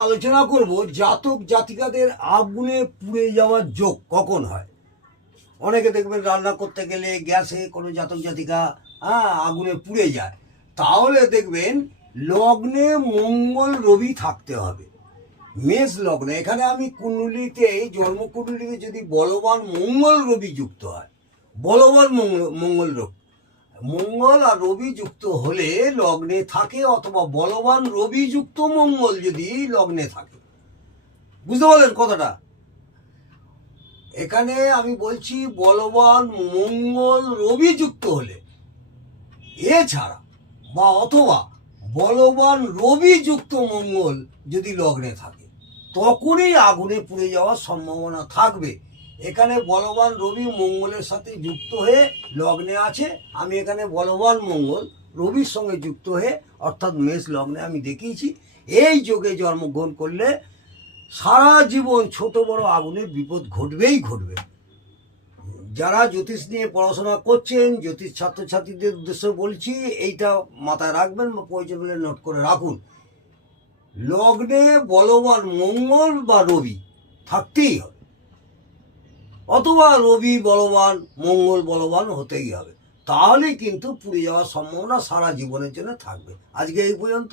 আলোচনা করব জাতক জাতিকাদের আগুনে পুড়ে যাওয়ার যোগ কখন হয়। অনেকে দেখবেন রান্না করতে গেলে গ্যাসে কোনো জাতক জাতিকা আগুনে পুড়ে যায়, তাহলে দেখবেন লগ্নে মঙ্গল রবি থাকতে হবে। মেষ লগ্নে এখানে আমি কুণ্ডলিতে জন্মকুণ্ডলিতে যদি বলবান মঙ্গল রবি যুক্ত হয়, বলবান মঙ্গল মঙ্গল আর রবি যুক্ত হলে লগ্নে থাকে, অথবা বলবান রবি যুক্ত মঙ্গল যদি লগ্নে থাকে, বুঝতে পারলেন কথাটা? এখানে আমি বলছি বলবান মঙ্গল রবি যুক্ত হলে, এছাড়া বা অথবা বলবান রবি যুক্ত মঙ্গল যদি লগ্নে থাকে, তখনই আগুনে পুড়ে যাওয়ার সম্ভাবনা থাকবে। এখানে বলবান রবি মঙ্গলের সাথে যুক্ত হয়ে লগ্নে আছে, আমি এখানে বলবান মঙ্গল রবির সঙ্গে যুক্ত হয়ে অর্থাৎ মেষ লগ্নে আমি দেখিয়েছি। এই যোগে জন্মগ্রহণ করলে সারা জীবন ছোট বড় আগুনের বিপদ ঘটবেই ঘটবে। যারা জ্যোতিষ নিয়ে পড়াশোনা করছেন, জ্যোতিষ ছাত্রছাত্রীদের উদ্দেশ্যে বলছি, এইটা মাথায় রাখবেন বা প্রয়োজন হলে নোট করে রাখুন। লগ্নে বলবান মঙ্গল বা রবি থাকতেই হবে, অথবা রবি বলবান মঙ্গল বলবান হতেই হবে, তাহলে কিন্তু পুড়ে যাওয়ার সম্ভাবনা সারা জীবনের জন্য থাকবে। আজকে এই পর্যন্ত।